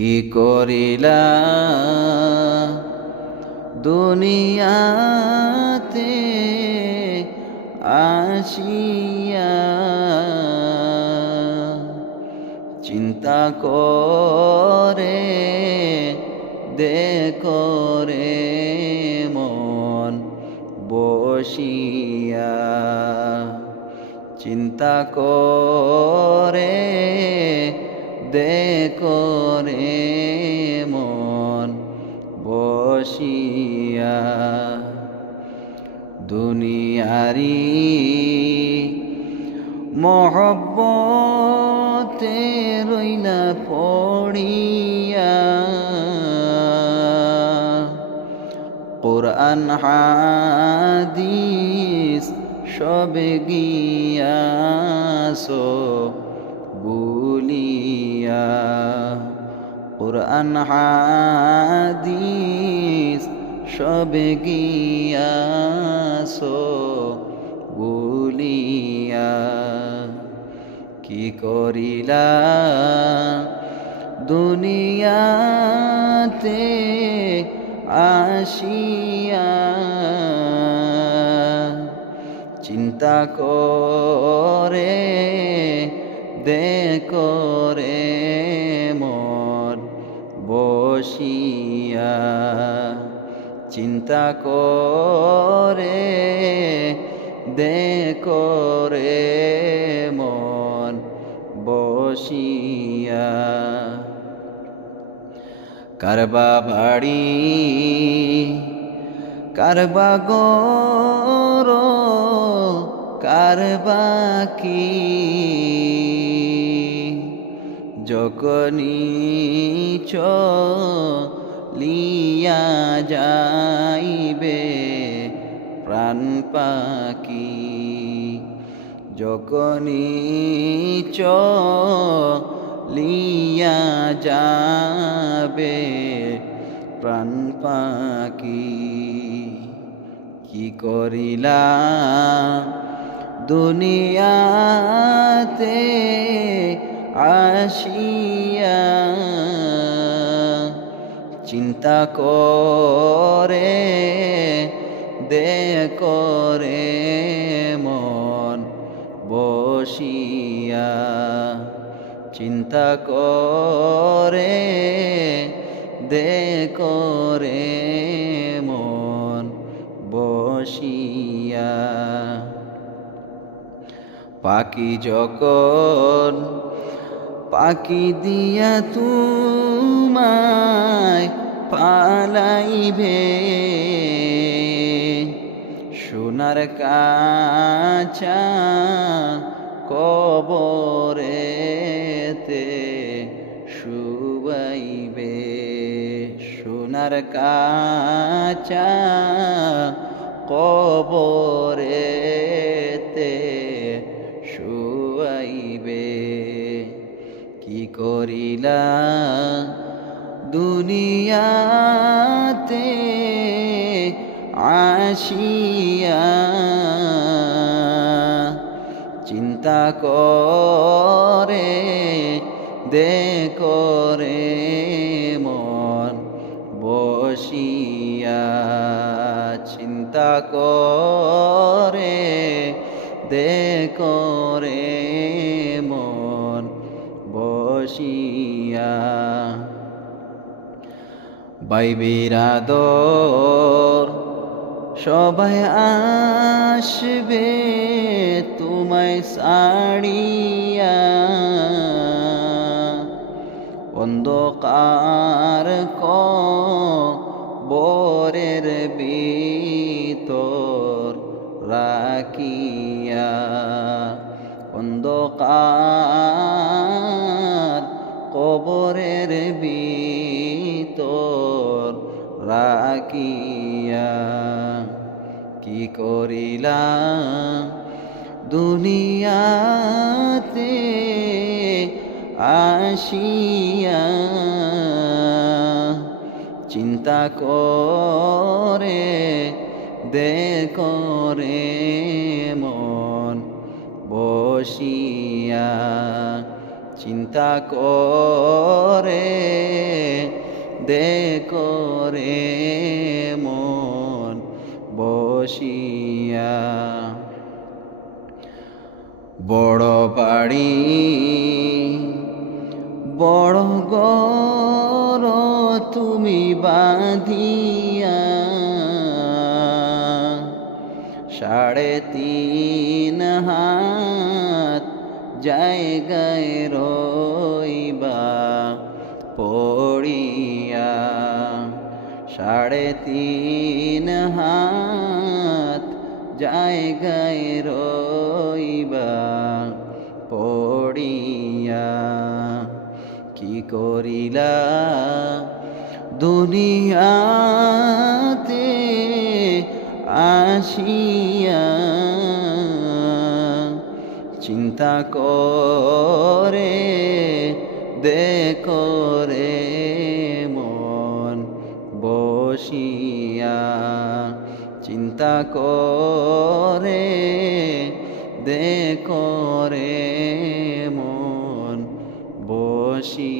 কি করিলা? দুনিয়াতে আসিয়া চিন্তা করে দেখো রে মন বসিয়া। চিন্তা করে দেখো রে দুনিয়ারি মহব্বতে রইলা পড়িয়া। কোরআন হাদিস সবে গিয়াসো বুলিয়া। কোরআন হাদিস সবে গিয়াসো বুলিয়া কি করিলা দুনিয়াতে আসিয়া? চিন্তা করে দেখো মন বসিয়া। চিন্তা করে দেখো রে মন বসিয়া। কারবা বাড়ি কারবা গর কারবা কি? যখনি লিয়া যাইবে প্রাণ পাখি। যখনি লিয়া যাবে প্রাণ পাখি কি করিলা? দুনিয়াতে আসিয়া চিন্তা করে দেখরে মন বসিয়া। চিন্তা করে দেখরে মন বসিয়া। পাখি যখন পাখি দিয়া তুমায় পালাইবে। সোনার কাছা কবরেতে শুবাইবে। সোনার কাছা কবরেতে করিলা দুনিয়াতে আসিয়া। চিন্তা করে দে রে মন বসিয়া। চিন্তা করে দেখো রে বাইবিরাদর সবাই আসবে তোমায় সাড়িয়া অন্ধকার ক বরের বিতর রাখিয়া। অন্ধকার কবরের ভিতর রাখিয়া। কি করিলা দুনিয়াতে আসিয়া চিন্তা করে দেখো রে মন বসিয়া। চিন্তা করে দেখো মন বসিয়া। বড় বাড়ি বড় গর তুমি বাঁধিয়া। সাড়ে তিন হাত জায়গায় রইবা পড়িয়া সাড়ে তিন হাত জায়গায় রইবা পড়িয়া। কি করিলা দুনিয়াতে আসিয়া? চিন্তা করে দেখো রে মন বসিয়া চিন্তা করে দেখো রে মন বসিয়া